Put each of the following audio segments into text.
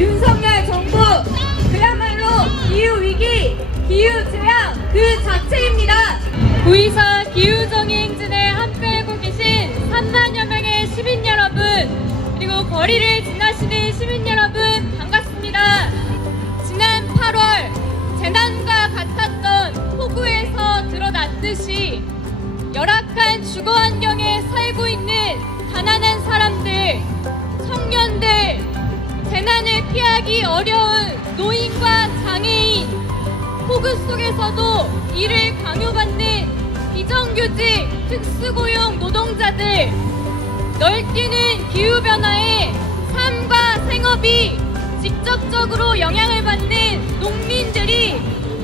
윤석열 정부 그야말로 기후위기, 기후재앙 그 자체입니다. 구의사 기후정의 행진에 함께하고 계신 3만여 명의 시민 여러분, 그리고 거리를 지나시는 시민 여러분 반갑습니다. 지난 8월 재난과 같았던 폭우에서 드러났듯이 열악한 주거 환경에 살고 있는 가난한 사람들, 청년들, 재난을 피하기 어려운 노인과 장애인, 폭우 속에서도 일을 강요받는 비정규직, 특수고용 노동자들, 널뛰는 기후변화에 삶과 생업이 직접적으로 영향을 받는 농민들이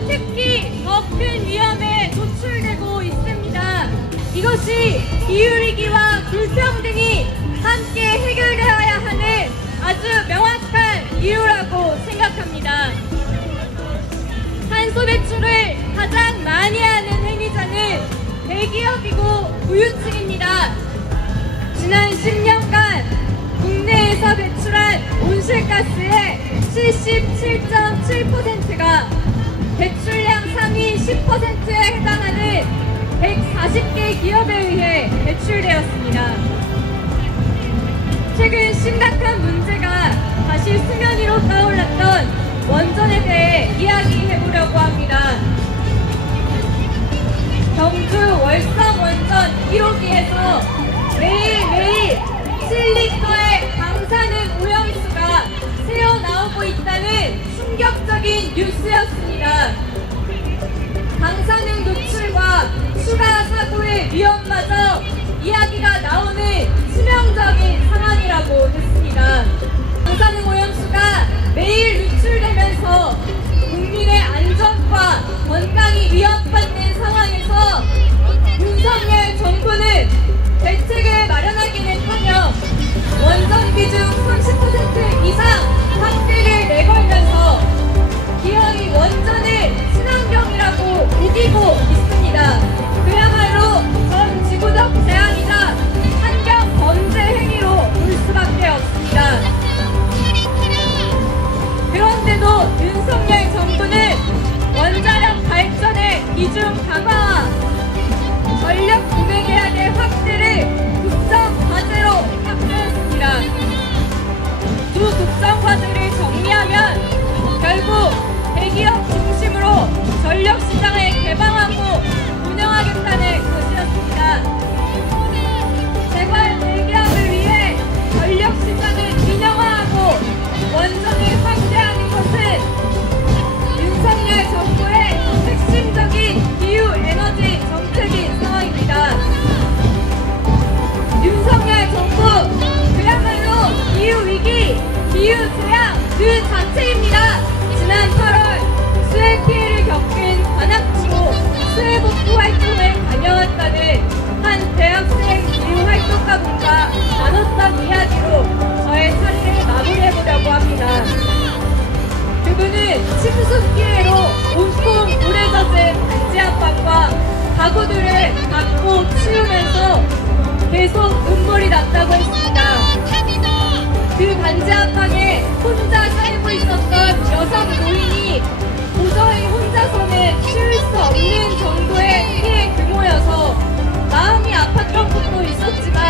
특히 더 큰 위험에 노출되고 있습니다. 이것이 기후위기와 불평등이 함께 해결되어야 하는 아주 명확한 이유라고 생각합니다. 탄소 배출을 가장 많이 하는 행위자는 대기업이고 부유층입니다. 지난 10년간 국내에서 배출한 온실가스의 77.7%가 배출량 상위 10%에 해당하는 140개 기업에 의해 배출되었습니다. 최근 심각한 문제가 다시 수면 위로 떠올랐던 원전에 대해 이야기해보려고 합니다. 경주 월성 원전 1호기에서 매일매일 7리터의 방사능 오염수가 새어나오고 있다는 충격적인 뉴스였습니다. 방사능 노출과 추가 사고의 위험마저 이야기가 나오는 치명적인 상황이라고 했습니다. 방사능 오염수가 매일 누출되면서 국민의 안전과 건강이 위협받는 상황에서 윤석열 정부는 대책을 마련하기는커녕 원전 비중 30% 이상 확대를 내걸면서 기어이 원전을 친환경이라고 우기고 있습니다. 그야말로 전 지구적 재앙이자 환경 범죄 행위로 볼 수밖에 없습니다. 그런데도 윤석열 정부는 원자력 발전의 비중 강화와 전력 구매 계약의 확대를 국정 과제로 확대했습니다. 두 국정 과제를 정리하면 결국 대기업 중심으로 전력 시장을 개방하고 운영하겠다는 것이었습니다. 제발 대기업을 위해 전력 시장을 민영화하고 원전을 확대하는 것은 윤석열 정부의 핵심적인 기후 에너지 정책인 상황입니다. 윤석열 정부 그야말로 기후위기, 기후재앙 그 자체입니다. 지난 8월 수해 피해를 겪은 관악지구 수해 복구 활동에 다녀왔다는 한 대학생 기후활동가분과 나눴던 이야기로 저의 차례를 마무리해보려고 합니다. 그분은 침수 피해로 온통 물에 젖은 반지 앞방과 가구들을 닦고 치우면서 계속 눈물이 났다고 했습니다. 그 반지 앞방에 혼자 살고 있었던 여성 노인이 도저히 혼자서는 치울 수 없는 정도의 피해 규모여서 마음이 아팠던 것도 있었지만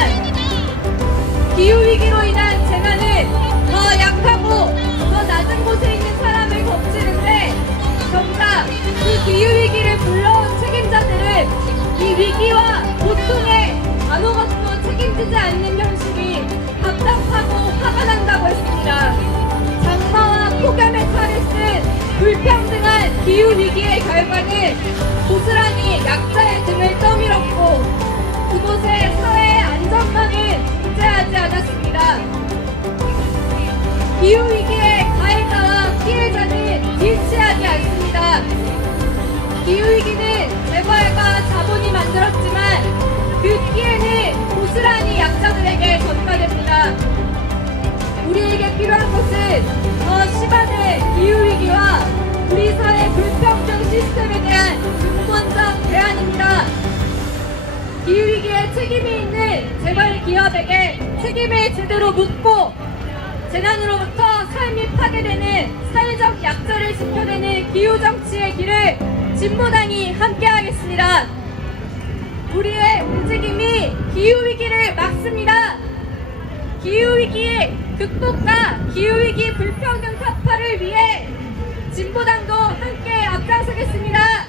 기후위기로 인한 재난은 더 약하고 더 낮은 곳에 있는 사람을 거치는데 정작 그 기후위기를 불러온 책임자들은 이 위기와 고통에 아무것도 책임지지 않는 현실이 답답하고 화가 난다고 했습니다. 장마와 폭염의 칼을 쓴 불평등한 기후위기의 결과는 고스란히 약자의 등을 떠밀었고 그곳의 사회의 안전망은 존재하지 않았습니다. 기후위기의 가해자와 피해자는 일치하지 않습니다. 기후위기는 재벌과 자본이 만들었지만 그 피해는 고스란히 약자들에게 전가됩니다. 우리에게 필요한 것은 더 심화된 기후위기와 우리 사회 불평등 시스템에 대한 근본적 대안입니다. 기후위기에 책임이 있는 재벌 기업에게 책임을 제대로 묻고 재난으로부터 삶이 파괴된 진보당이 함께하겠습니다. 우리의 움직임이 기후위기를 막습니다. 기후위기 극복과 기후위기 불평등 타파를 위해 진보당도 함께 앞장서겠습니다.